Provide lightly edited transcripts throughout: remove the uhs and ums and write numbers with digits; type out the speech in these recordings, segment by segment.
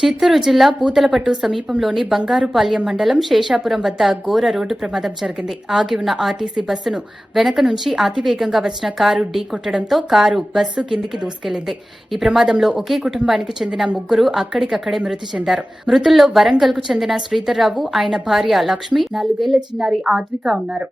చిత్తూరు జిల్లా పూతలపట్టు సమీపంలోని బంగారుపాల్యం మండలం శేషాపురం వద్ద ఘోర రోడ్డు ప్రమాదం జరిగింది. ఆగి ఉన్న ఆర్టీసీ బస్సును వెనక నుంచి అతివేగంగా వచ్చిన కారు ఢీకొట్టడంతో కారు బస్సు కిందికి దూసుకెళ్లింది. ఈ ప్రమాదంలో ఒకే కుటుంబానికి చెందిన ముగ్గురు అక్కడికక్కడే మృతి చెందారు. మృతుల్లో వరంగల్ కు చెందిన శ్రీధర్రావు, ఆయన భార్య లక్ష్మి, 4 ఏళ్ల చిన్నారి ఆద్విక ఉన్నారు.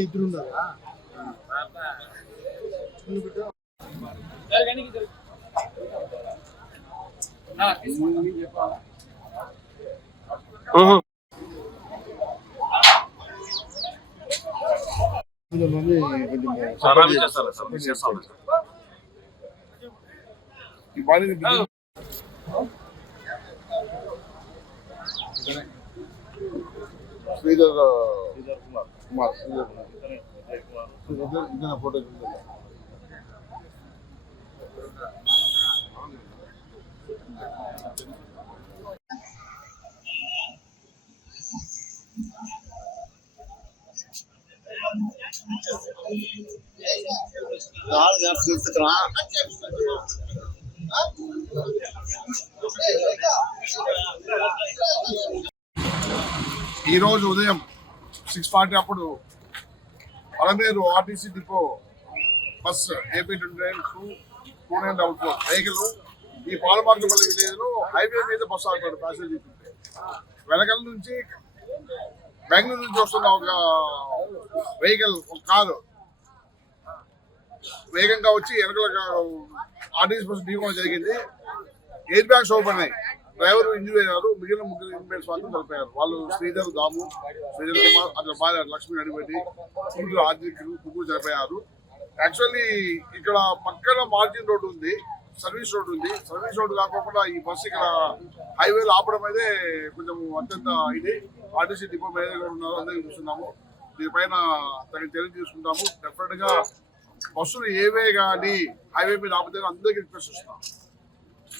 ఇద్దరున్నారా శ్రీధర్ కుమార్ ఫోటో ఈ రోజు ఉదయం 6:40 అప్పుడు Palamaner RTC depot bus AP2924 vehicle ఈ పాలమార్గపల్లి విలేజ్ లో హైవే మీద బస్సు ఆడుతాడు ప్యాసింజర్. వెనకాల నుంచి బెంగళూరు నుంచి వస్తున్న ఒక వెహికల్, ఒక కారు వేగంగా వచ్చి వెనకాల ఆర్టీసీ బస్సు ఢీకోవడం జరిగింది. ఎయిర్ బ్యాగ్స్ ఓపెన్ అయ్యాయి. డ్రైవర్ ఇంజూరీ అయ్యారు. మిగిలిన ముగ్గురు ఇన్మేట్స్ వాళ్ళు చనిపోయారు. వాళ్ళు శ్రీధర్ దాము, శ్రీధర్ కుమార్, అట్లా భార్య లక్ష్మి అడిపెట్టి ముగ్గురు ఆర్టీసీ ముగ్గురు చనిపోయారు. యాక్చువల్లీ ఇక్కడ పక్కన మార్జిన్ రోడ్డు ఉంది, సర్వీస్ రోడ్డు ఉంది. సర్వీస్ రోడ్డు కాకుండా ఈ బస్సు ఇక్కడ హైవేలో ఆపడం అయితే కొంచెం అత్యంత ఇది. ఆర్టీసీ డిపో మేనేజర్ ఉన్నారు, అందరికీ చూస్తున్నాము. దీనిపైన తగిన చర్య తీసుకుంటాము. డెఫినెట్ గా బస్సులు ఏవే కానీ హైవే మీద ఆపితే అందరికీ రిక్వెస్ట్ ఇస్తున్నాం.